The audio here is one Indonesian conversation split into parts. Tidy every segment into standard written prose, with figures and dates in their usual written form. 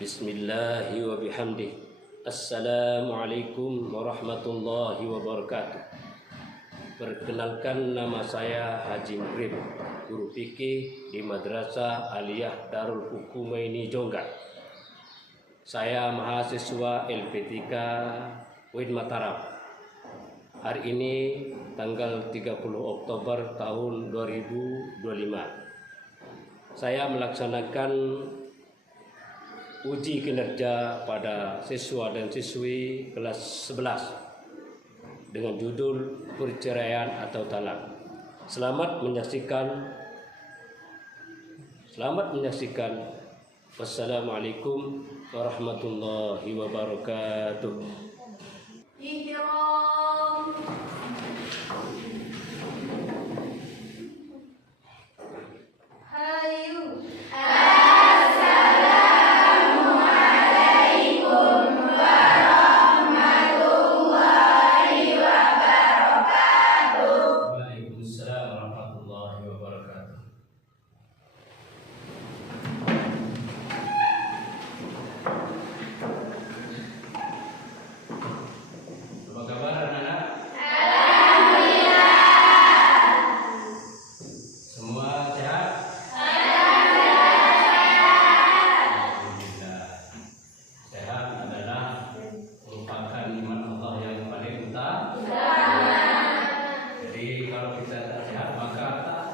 Bismillahi wa bihamdih. Assalamualaikum warahmatullahi wabarakatuh. Perkenalkan, nama saya Haji Mukrib, guru fikih di Madrasah Aliyah Darul Hukumaini Jonggat. Saya mahasiswa LP3 UIN Mataram. Hari ini tanggal 30 Oktober tahun 2025. Saya melaksanakan uji kinerja pada siswa dan siswi kelas 11 dengan judul perceraian atau talak. Selamat menyaksikan. Wassalamualaikum warahmatullahi wabarakatuh.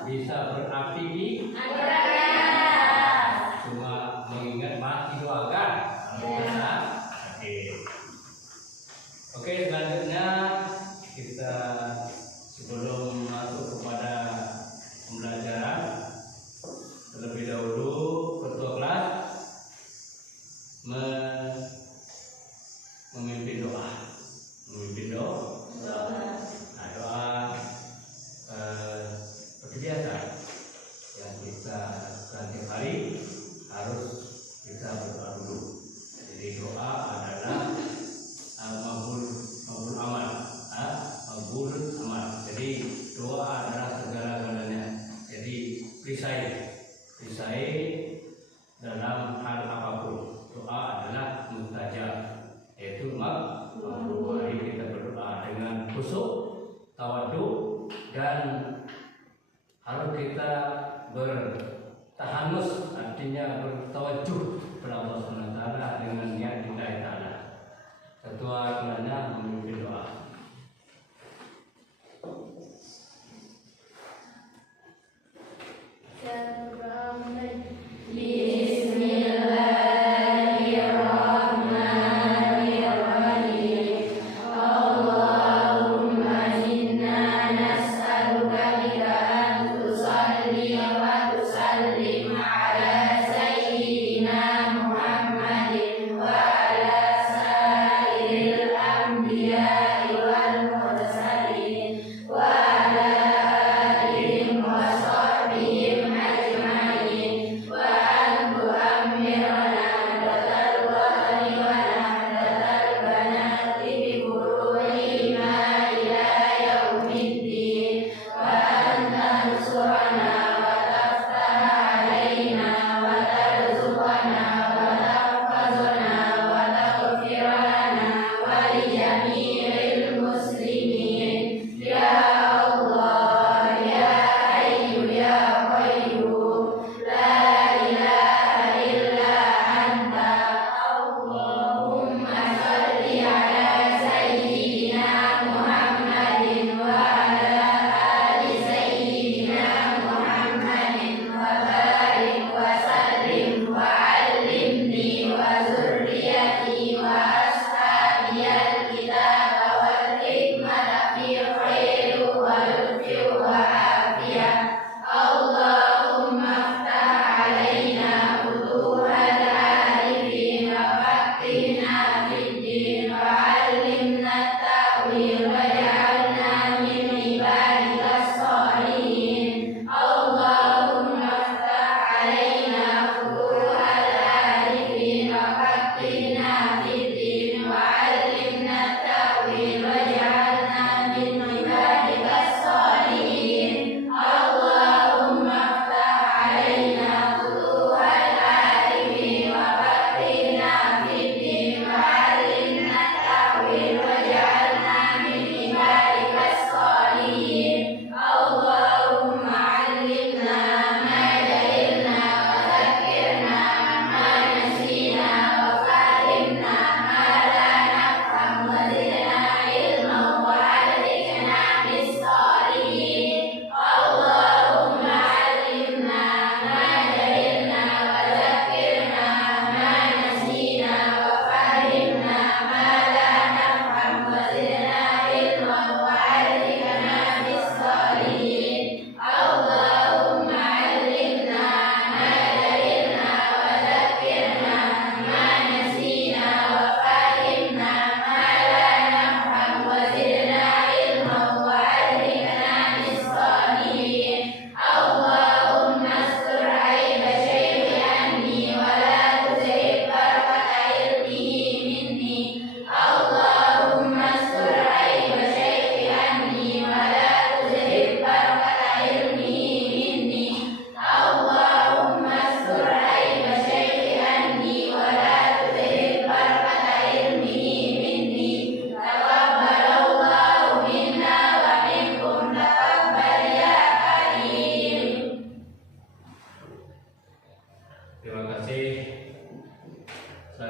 Bisa berapi di cuma mengingat mati doakan. Oke, selanjutnya kita sebelum masuk kepada pembelajaran, terlebih dahulu ketua kelas memimpin doa. Nah, doa seperti biasa yang kita lakukan tiap hari, harus kita berdoa dulu. Jadi doa adalah maqbul amal, maqbul amal. Jadi doa adalah segala-galanya. Jadi perisai dalam hal apapun. Doa adalah mustajab, yaitu maqbul. Jadi kita berdoa dengan khusyuk, tawadhu, dan harus kita bertahanus, artinya bertawajuh kepada Allah SWT dengan niat lillahi ta'ala. Ketua kelasnya memimpin doa. Bismillahirrahmanirrahim. Allahumma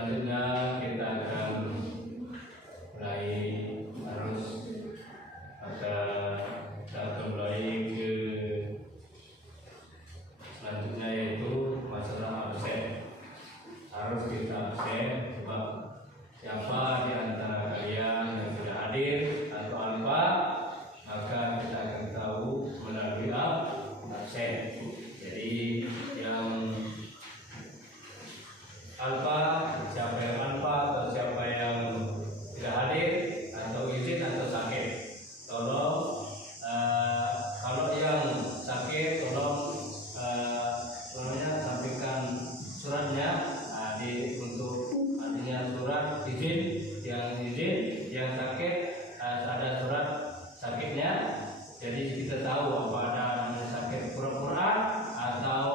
Selanjutnya kita akan mulai kita akan mulai ke selanjutnya, yaitu masalah absen. Harus kita absen sebab siapa di antara kalian yang tidak hadir atau alfa, maka kita akan tahu melalui absen. Jadi yang alfa, siapa yang alfa atau siapa yang tidak hadir atau izin atau sakit, tolong kalau yang sakit tolong sampaikan suratnya untuk artinya surat izin, yang sakit ada surat sakitnya. Jadi kita tahu apa ada namanya sakit pura-pura atau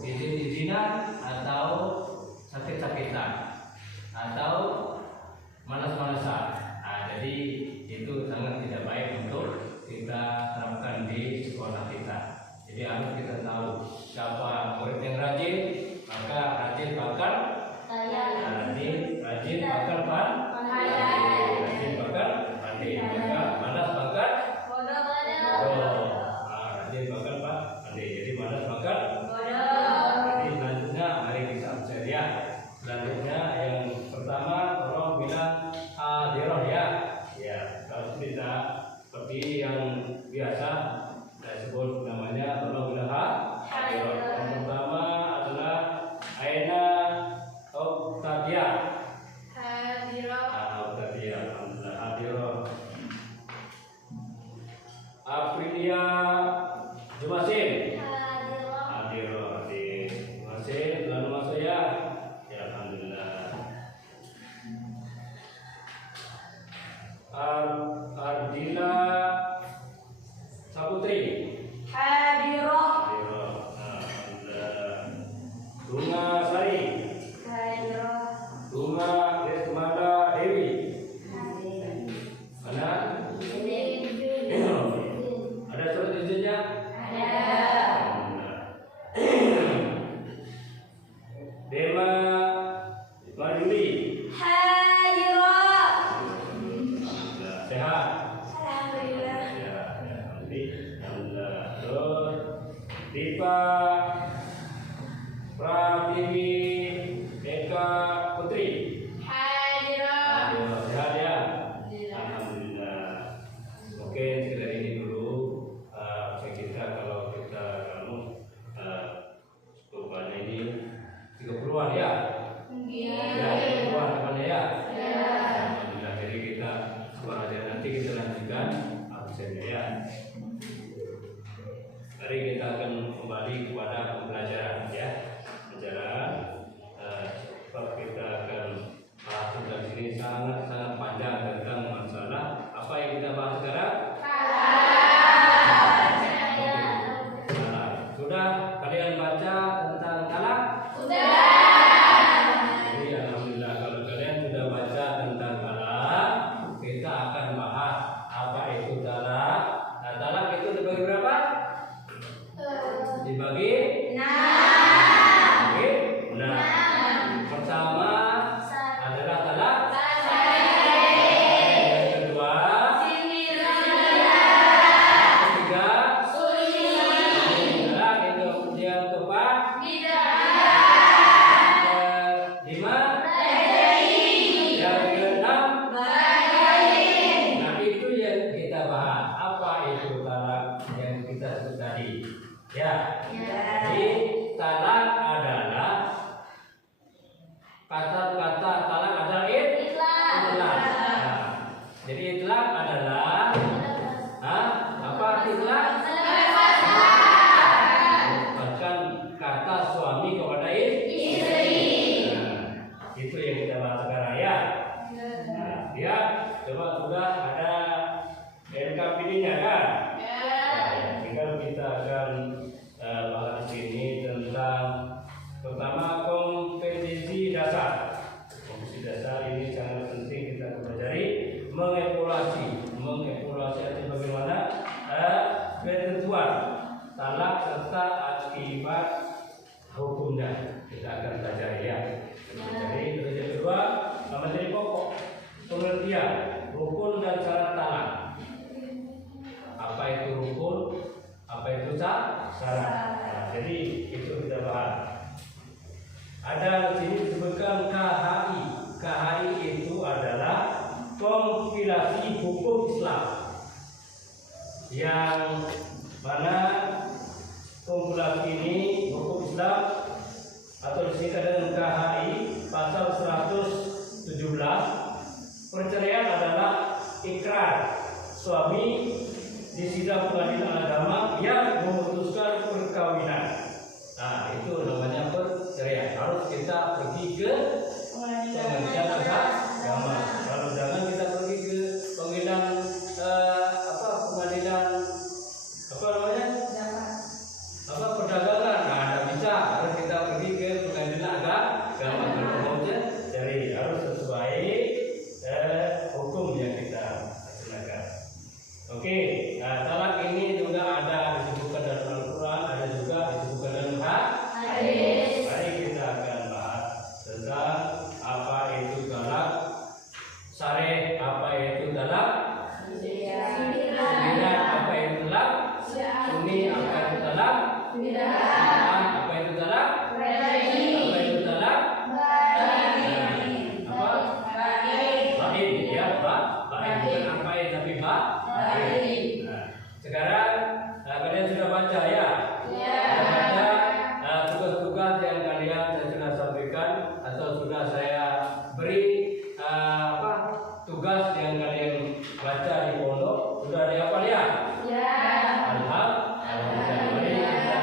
izin-izinan atau sakit-sakitan atau malas-malasan. Jadi itu sangat tidak baik untuk kita terapkan di sekolah kita. Jadi harus kita tahu siapa murid yang rajin, maka rajin bakal rajin bakal pandai, maka malas bakal bodoh. Rajin bakal pandai, jadi malas bakal bodoh. Jadi selanjutnya mari kita absen ya. Selanjutnya yang pertama tolong bilang hadirah ya. Ya, kalau tidak seperti yang biasa saya sebut namanya, tolong bilang hadirah. Yang pertama adalah aina Octavia. Hadirah. Octavia, alhamdulillah hadirah. Aprilia Jumasin. Hadirah. Jumasin, lalu masuk ya. Ya, alhamdulillah. Ardila Saputri. Hadirah. Alhamdulillah. Bunga Sari. Hadirah. Bunga Resmala Dewi. Mana? Ada surat izinnya? Ada. Dema Maduri. Hadirah. Sehat. Alhamdulillah. Ya, alhamdulillah. Terus Dipa Pratiwi Eka Putri. Hadirah. Sehat ya. Alhamdulillah. Oke, sekedar ini dulu kita kalau kita kurbannya ini 30-an ya. Iya. Ya, 30-an depannya ya. Iya. Alhamdulillah. Jadi kita nanti kita lanjutkan absennya ya. Mari kita akan kembali kepada pembelajaran ya. Pembelajaran sebab kita akan bahas tentang sini sangat panjang tentang masalah apa yang kita bahas sekarang. Sudah kalian baca tentang talak? Sudah. Jadi alhamdulillah kalau kalian sudah baca tentang talak, kita akan bahas apa itu talak. Nah, talak itu dibagi berapa? Dibagi 6. Pertama adalah talak. Yang kedua, ketiga, yang keempat, 5, yang keenam. Nah, itu yang kita bahas. Apa itu talak yang kita sebut tadi? Ya. Jadi talak adalah kata-kata talak adalah itlaq. Nah, jadi itlaq adalah apa itlaq? Bahkan kata suami kepada istri. Nah, itu yang kita bahas sekarang ya. Nah, ya, coba sudah ada NKPD-nya kan? Nah, tinggal kita akan bahas ini tentang pertama kompetensi dasar. Kompetensi dasar ini sangat penting kita pelajari, mengevaluasi ya, rukun dan syarat talak. Apa itu rukun? Apa itu syarat? Nah, jadi itu kita bahas. Ada di sini disebutkan KHI. KHI itu adalah kompilasi hukum Islam, yang mana kompilasi ini hukum Islam atau disingkat dengan KHI pasal 117. Perceraian adalah ikrar suami di sidang pengadilan agama yang memutuskan perkawinan. Nah, itu namanya perceraian. Harus kita pergi ke pengadilan agama. Kalau jangan kita pergi ke pengadilan pengadilan apa namanya? Perdagangan. Nah, tidak bisa. Harus kita pergi ke pengadilan agama. Kalau mau cerai harus sesuai hukum yang kita laksanakan. Oke. Nah, talak ini juga ada disebutkan dalam Al-Quran, ada juga disebutkan dalam hadis. Mari kita akan bahas tentang apa itu talak syar'i, apa itu talak sindiran, apa itu talak sunni, apa itu talak bid'ah, apa itu talak apa itu talak bain, ya bain, bukan apa tapi bain. Nah, sekarang kalian sudah baca ya? Sudah baca tugas-tugas yang kalian saya sudah sampaikan atau sudah saya beri tugas yang kalian baca di pondok, sudah dihafal ya? Alhamdulillah. Mari kita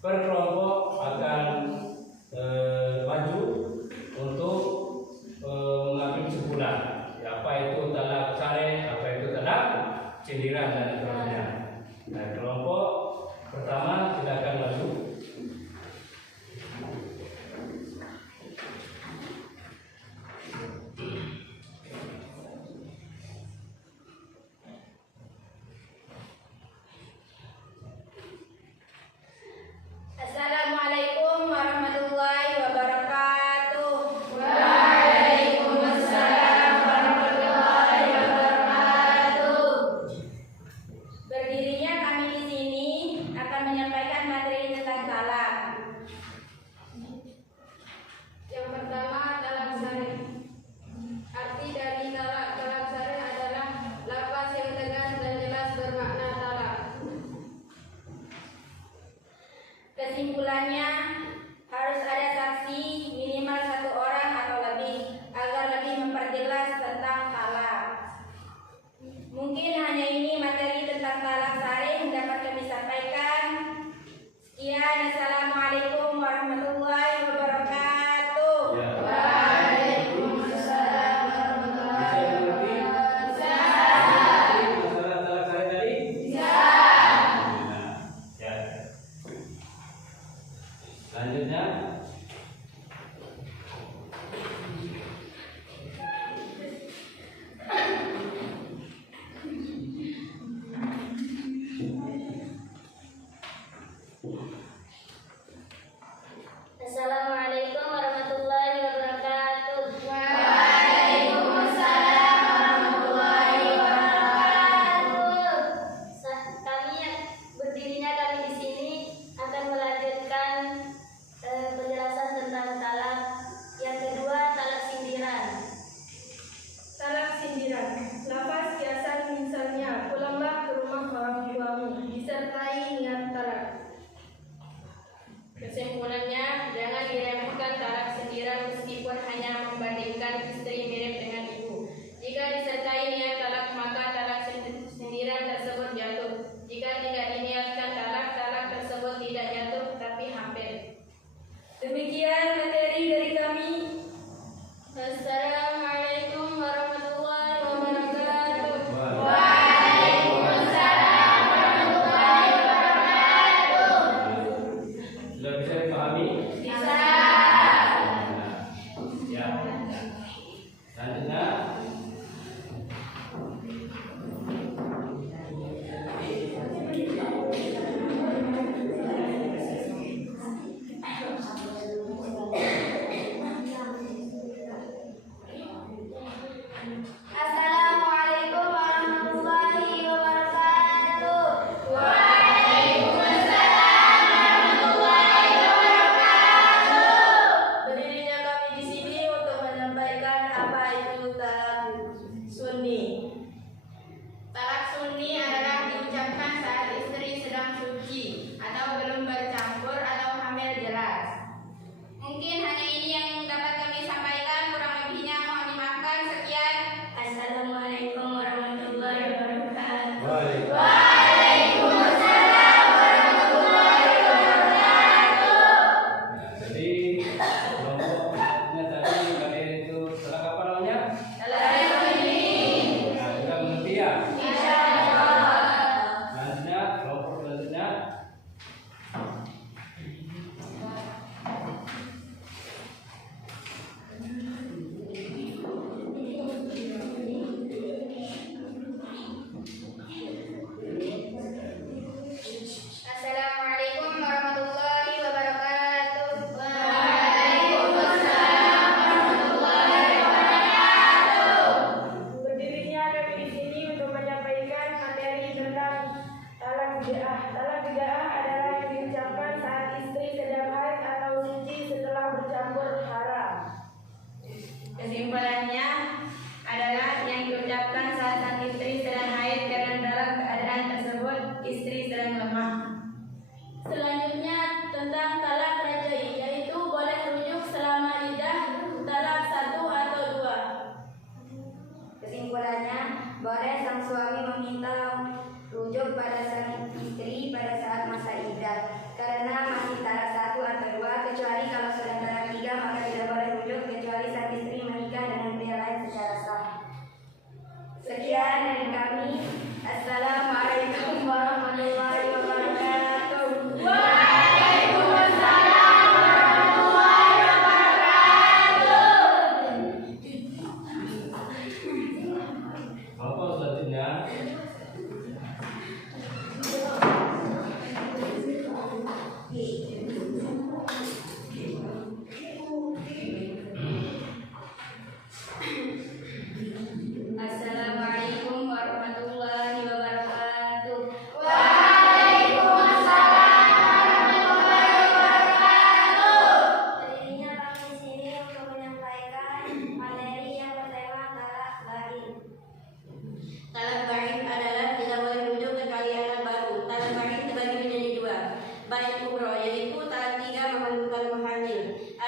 per kelompok akan maju untuk mengambil kesimpulan. Apa itu talak syar'i, apa itu talak sindiran dan seterusnya. Nah, kelompok pertama silakan maju.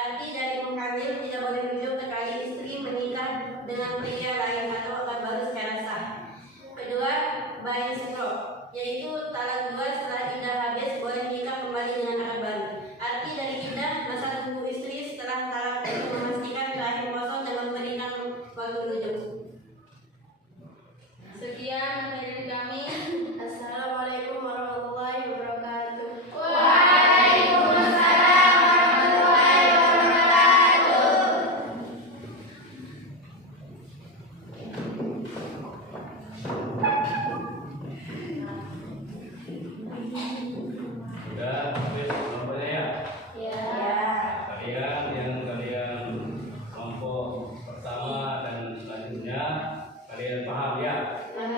Arti dari menghamil tidak boleh merujuk ke kali istri menikah dengan pria lain atau akad baru secara sah. Kedua, bayi stroke, yaitu talak dua setelah iddah habis boleh menikah kembali dengan akad baru. Arti dari iddah masa tunggu istri setelah talak untuk memastikan rahim kosong dan memberikan waktu rujuk. Sekian materi kami. Assalamualaikum warahmatullahi wabarakatuh. Sudah habis kelompoknya ya? Kalian kelompok pertama dan selanjutnya kalian paham ya? Nah,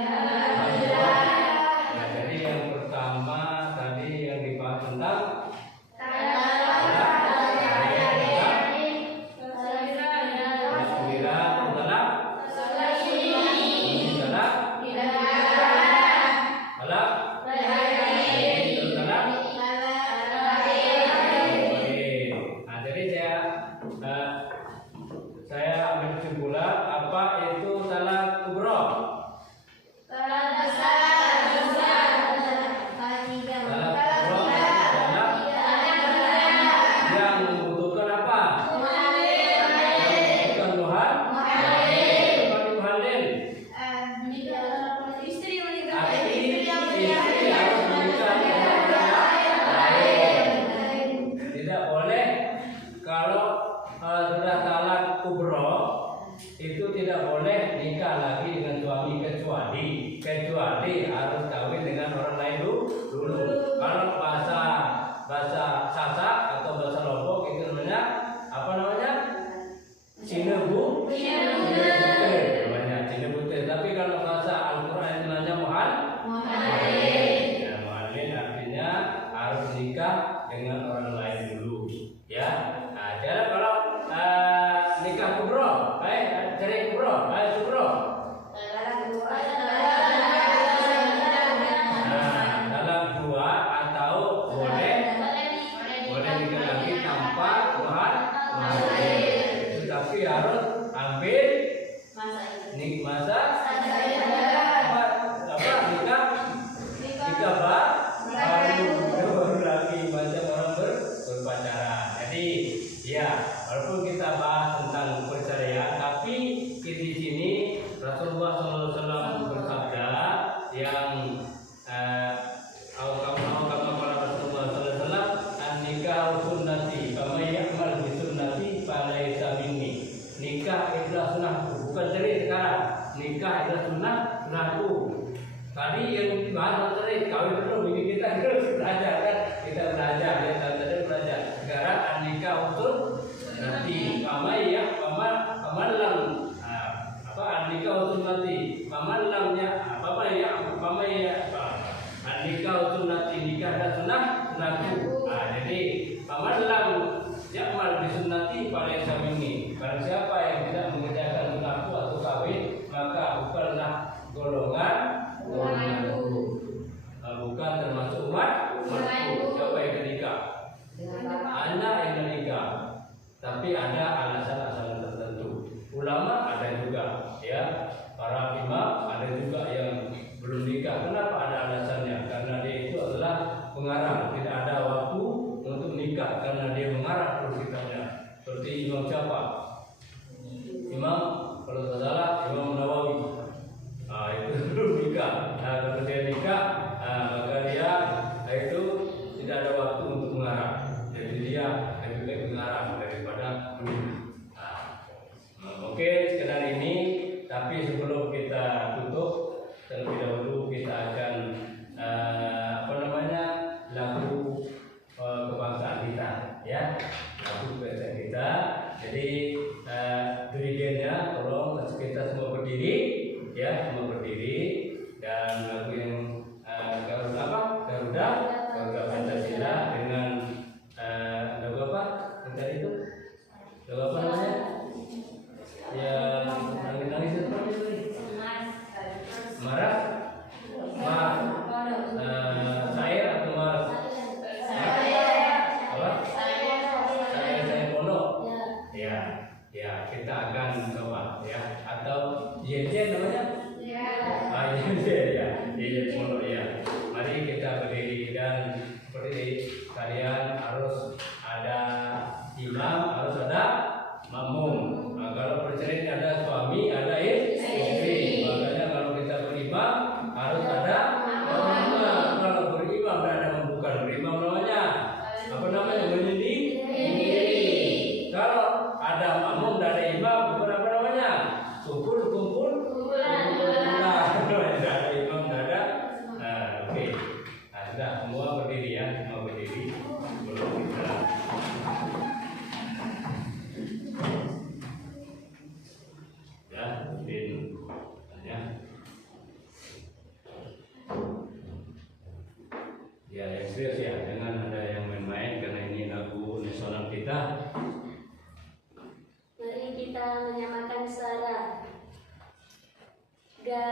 jadi yang pertama tadi yang dibahas tentang saya ambil kesimpulan apa itu talak kubro. Yang membutuhkan apa? Membutuhkan muhalil. Istri harus menikah lain. Tidak boleh kalau sudah talak kubro itu tidak boleh nikah lagi dengan suami kecuali harus kawin dengan orang lain dulu. Kalau bahasa Sasak atau bahasa Lombok itu namanya apa namanya? Cinebute. Tapi kalau bahasa Al-Quran itu namanya muhalil. Nah, muhalil artinya harus nikah dengan orang lain dulu, ya. Nah, jadi kalau nikah kubro, cerai kubro, kubro. Dalam dua atau boleh nikah lagi tanpa muhalil. Tapi harus ambil masa nikah baru lagi macam orang berpacaran. Jadi ya, walaupun kita bahas tentang perceraian, tapi di sini Rasulullah SAW bersabda yang Rasulullah SAW, an-nikah sunnati, kama ya'mal bi sunnati falaysa minni. Nikah adalah sunnahku, bukan cerai sekarang. Nikah adalah sunnahku. Tadi yang dibahas cerai, kawin dulu, ini kita belajar kan? Kita belajar, ya tadi belajar. Sekarang an-nikah sunnati, kama lam an-nikah sunnati, kama lam ya an-nikah sunnati, nikah adalah sunnahku. Jadi kama lam ya'mal bi sunnati falaysa minni. Barang siapa yang tidak mengerjakan sunnahku atau kawin, maka bukanlah golonganku, bukan termasuk umatku. Siapa yang menikah? Anak yang menikah. Tapi ada alasan-alasan tertentu. Ulama ada juga, ya. Para imam ada juga yang belum nikah. Kenapa ada alasannya? Karena dia itu adalah pengarang, tidak ada waktu untuk nikah karena dia mengarang terus kitanya. Seperti Imam siapa? Imam kalau tidak salah Imam Nawawi. Itu belum nikah. Kalau dia nikah, maka dia itu tidak ada waktu untuk mengarang. Jadi dia lebih baik mengarang daripada menikah. Oke, sekedar ini. Tapi sebelum kita tutup, terlebih dahulu kita akan lagu kebangsaan kita, ya, lagu kebangsaan kita. Jadi dirigennya tolong kita semua berdiri, ya, semua berdiri, dan lagu yang Garuda Pancasila dengan lagu apa? Yang tadi itu lagu apa namanya? Yang nangis itu apa itu? Marah? Sair atau marah? Apa? Saya pono. Ya, kita akan coba ya, atau YJ namanya? YJ ya, YJ pondok ya. Mari kita berdiri dan seperti kalian harus ada imam, harus ada makmum. Nah, kalau perceraian ada suami, ada istri. Makanya kalau kita berimam harus ada makmum. Kalau berimam tidak ada bukan berimam namanya. Apa namanya? Menyendiri. Kalau ada makmum dan ada imam, bukan apa namanya? Kumpul. Nah, ada imam, ada. Nah, oke. Nah, sudah semua berdiri ya, semua berdiri. Belum kita. Ya, berdiri. Ya. Ya, yang serius ya, jangan ada yang main-main karena ini lagu nasional kita. Mari kita menyamakan suara. Ga.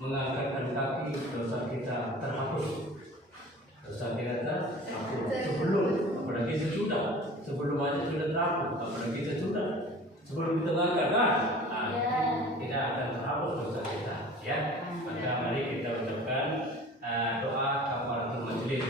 mengangkatkan kaki dosa kita terhapus, dosa kita terhapus sebelum, apalagi sesudah, sebelum aja sudah terhapus, apalagi sesudah, sebelum kita mengangkat kan, tidak akan terhapus dosa kita, ya. Maka mari kita ucapkan doa kafaratul majelis.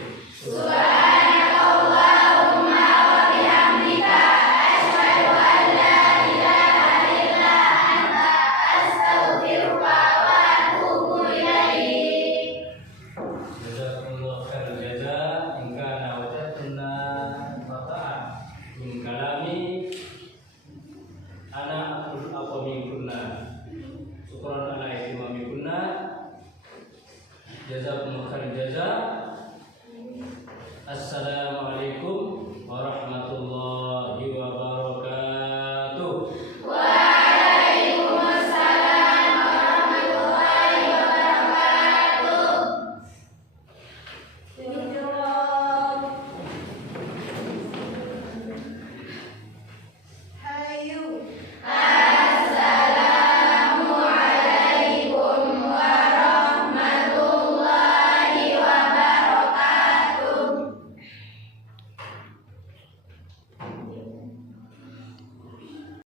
Jazakumullah khairal jazaa. Assalamualaikum